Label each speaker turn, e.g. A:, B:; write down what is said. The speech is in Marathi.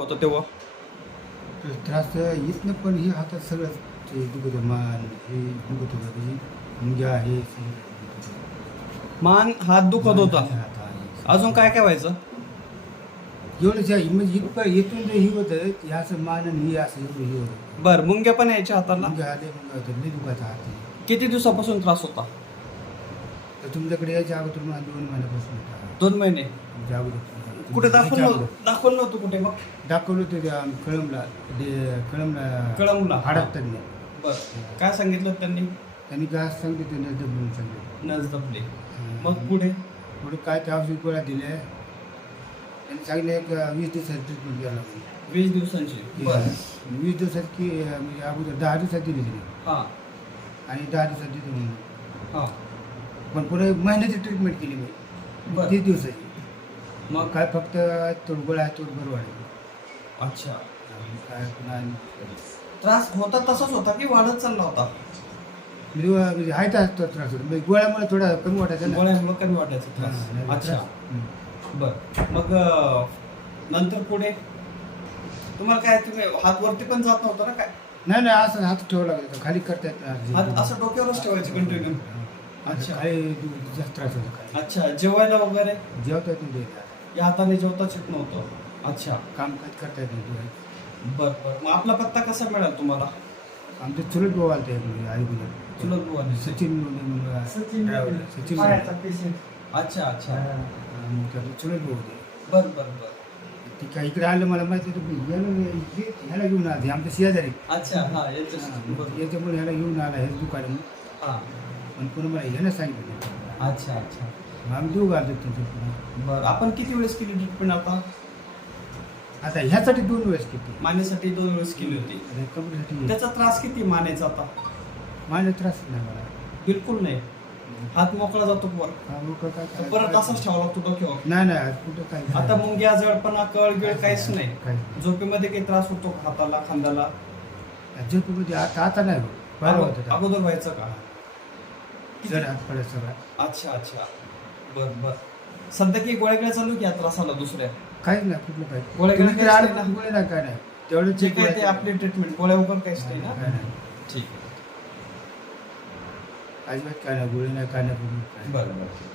A: होतं तेव्हा?
B: तर त्रास येत नाही पण हे हातात सगळं ते दुखत. मान हे दुखत होतं. हे मुंग्या हे सगळं दुखत होतं.
A: मान हात दुखत होता.
B: मान, हात आहे.
A: अजून काय काय व्हायचं?
B: एवढंच आहे. म्हणजे इतकं येतून जे हे होतं. हे असं मान आणि हे असं एवढं हे होतं.
A: बर मुंग्या पण यायच्या हाताला?
B: मुंग्या आले मुंग्या होतं लई दुखायचा हात हे.
A: किती दिवसापासून त्रास होता?
B: तर तुमच्याकडे यायच्या अगोदर मला दोन महिन्यापासून होता.
A: दोन महिने?
B: तुमच्या अगोदर.
A: कुठे दाखवलं दाखवलं नव्हतं कुठे मग?
B: दाखवलं होतं त्या कळमला कळमला
A: कळमला.
B: हाडात तज्ञ
A: बर. काय सांगितलं त्यांनी?
B: त्यांनी काय सांगितलं ते नजर म्हणून सांगितलं.
A: नस दबले मग पुढे?
B: पुढे काय त्या औषध गोळ्या दिल्या. त्यांनी सांगितलं एक वीस दिवसाची ट्रीटमेंट घ्यायला लागली.
A: वीस दिवसांची. बर.
B: वीस दिवसात की म्हणजे अगोदर दहा दिवसात दिली तिने
A: हा.
B: आणि दहा दिवसात दिली. म्हणून
A: हा.
B: पण पुढे महिन्याची ट्रीटमेंट केली मी.
A: बर.
B: तीस दिवसाची.
A: मग
B: काय फक्त तोड गोळ्या तोड बरं वाढली.
A: अच्छा.
B: आणि काय पुन्हा
A: त्रास होता तसाच होता की वाढत चालला होता?
B: म्हणजे म्हणजे आहे तर तो त्रास होतो. म्हणजे गोळ्यामुळे थोडा कमी वाटायचा ना.
A: गोळ्यामुळे कमी वाटायचा त्रास.
B: हा, नाही,
A: अच्छा.
B: त्रास. हम्म.
A: बर. मग अं, नंतर पुढे? तुम्हाला काय तुम्ही हात वरती पण जात नव्हता ना काय?
B: नाही नाही असं हात ठेवावं लागत खाली करता येत.
A: हात असं डोक्यावरच ठेवायचे कंटिन्यू
B: अच्छा
A: अच्छा.
B: खाली जास्त त्रास होतो. खाली
A: अच्छा. जेवायला वगैरे?
B: जेवता येत नाही.
A: या हाताने जेवताच येत नव्हतं. अच्छा.
B: काम काय करता येत नाही
A: बर बर. मग आपला पत्ता कसा मिळाला तुम्हाला?
B: आमचे चुलत भाऊ आलते आई गुजर
A: चुलत बुवाने
B: सचिन म्हणून
C: सचिन
B: driver, सचिन
A: अच्छा अच्छा.
B: मग त्याचे चुलत भाऊ होते.
A: बर बर बर.
B: ती काय इकडे आलं मला माहिती होतं याला ह्याला घेऊन आले आमच्या शेजारी.
A: अच्छा हा बरोबर.
B: याच्यामुळे ह्याला घेऊन आला हे दुकान
A: हा.
B: पण पुन्हा मला ह्यानं सांगितलं.
A: अच्छा अच्छा.
B: आम्ही देऊ घालतो तुमच्या पुन्हा
A: बर आपण किती वेळेस केली ट्रीटमेंट आता?
B: आता ह्यासाठी दोन वेळेस किती
A: मानेसाठी दोन वेळेस केली होती.
B: कपड्यासाठी
A: त्याचा त्रास किती मानेचा आता?
B: माझा त्रास नाही मला.
A: बिलकुल नाही. हात मोकळा जातो वर.
B: हा, मग काय-
A: परत असाच ठेवा लागतो डोक्यावर.
B: नाही नाही कुठं काय
A: आता मुंग्या जळपणा कळ गिळ काहीच नाही झोपेमध्ये काही त्रास होतो का हाताला खांद्याला?
B: झोपेमध्ये आता आता नाही होत. पहिलं होत.
A: अगोदर व्हायचं का?
B: हात
A: अच्छा अच्छा. बर बर सध्या काही गोळ्या गिळ्या चालू की या त्रासाला दुसऱ्या?
B: काहीच नाही कुठलं काय
A: गोळ्या
B: तुम्ही पण
A: नाही
B: नाही काय नाही तेवढं
A: जे
B: check
A: काय ते. आपली ट्रीटमेंट गोळ्या वगैरे काहीच नाही
B: काय
A: ना
B: नाही.
A: ठीक आहे.
B: अजिबात काय नाही गोळी नाही काय नाही काय
A: बरं बरं.